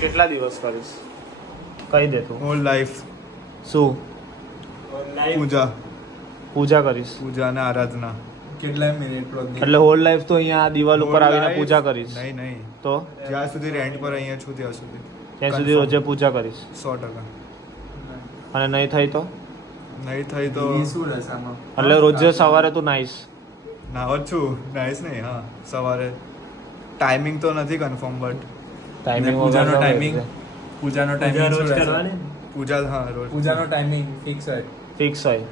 કેટલા દિવસ કરીશ કહી દે તું. Hall life. શું પૂજા. પૂજા કરીશ પૂજા અને આરાધના. કેટલા મિનિટ એટલે હોલ લાઈફ તો અહીંયા આ દિવાલ ઉપર આવીને પૂજા કરીશ. નહીં તો જ્યાં સુધી રેન્ટ પર અહીંયા છું ત્યાં સુધી ત્યાં સુધી રોજે પૂજા કરીશ 100%. અને નહીં થઈ તો નહીં થઈ તો શું રહેશે આમાં? એટલે રોજે સવારે તું નાઈશ. નાવ જ છું. નાઈસ નહીં. હા સવારે ટાઈમિંગ તો નથી કન્ફર્મ બટ ટાઈમિંગ પૂજાનો ટાઈમિંગ પૂજાનો ટાઈમિંગ શું રહેશે? પૂજા હા રોજ પૂજાનો ટાઈમિંગ ફિક્સ હોય. ફિક્સ હોય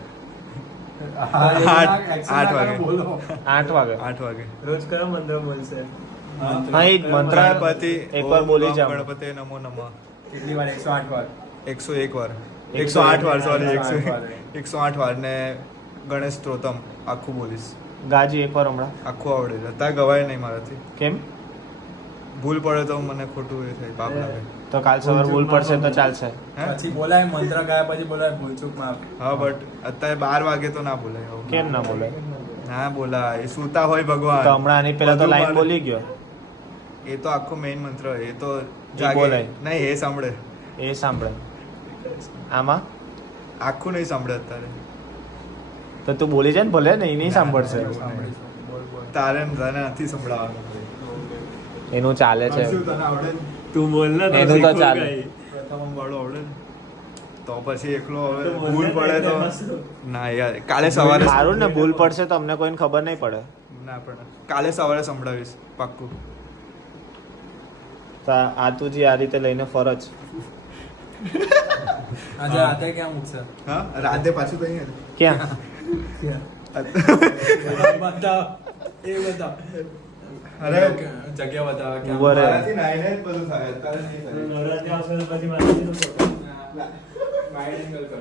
8 વાગે. બોલો 8 વાગે. 8 વાગે. રોજ કયો મંત્ર બોલશે? હા એ મંત્ર ગણપતિ એકવાર બોલી જા. ગણપતિ નમો નમઃ કેટલી વાર? 108 વાર. 101 વાર. 108 108 વાર સોરી 108 વાર. 108 વાર ને ગણેશ સ્ત્રોતમ આખું બોલીશ. ગાજી એકવાર હમણાં. આખું આવડે છે. અત્યારે ગવાય નહીં મારાથી. કેમ? ભૂલ પડે તો મને ખોટું એ થાય પાપ લાગે. તો કાલ સવાર ભૂલ પડશે તો ચાલશે. હે પછી બોલાય મંત્ર ગાયા પછી બોલાય ભૂલચૂક માફ. હા બટ અત્યારે 12 વાગે તો ના બોલાય આવું. કેમ ના બોલે? ના બોલાય. એ સૂતા હોય તો ભગવાન. હમણાં આની પેલા તો લાઈન બોલી ગયો. એ તો આખો મેઇન મંત્ર. એ તો બોલાય. નહીં એ સાંભળે. એ સાંભળે. આમાં આખું નહીં સાંભળે અત્યારે. તો તું બોલી જાય ને ભલે ને એ નહીં સાંભળશે. તારે તને નથી સંભળાવાનું. એનું ચાલે છે. શું તને આવડે? તું બોલ ને એનું તો ચાલે. પ્રથમ વાળો આવડે ને? તો પછી એકલો હવે ભૂલ પડે તો ના યાર કાલે સવારે સારું ને ભૂલ પડશે તો અમને કોઈને ખબર નહીં પડે. ના પડે. કાલે સવારે સંભળાવીશ પાક્કું. તો આ તું જે આ રીતે લઈને ફરજ. આજે રાતે ક્યાં મૂકશે? હા રાતે પાછું તો અહીંયા ક્યાં? બતાવ એ બતાવ. અરે જગ્યા બતાવ ક્યાં? ઉભો રહે. મારાથી નાઈને જ બધું થાય. અત્યારે નહીં થાય. નવરાત્રી આવશે તો પછી વાઇડ એંગલ કર.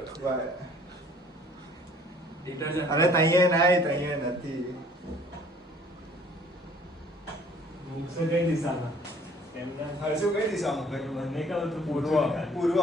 ડિટર્જન્ટ. અરે તઈએ નહીં તઈએ નથી. મૂકશે કઈ દિશામાં? હર્ષુ કઈ દિશામાં મૂકે? મને કહું તું પૂર્વ. પૂર્વ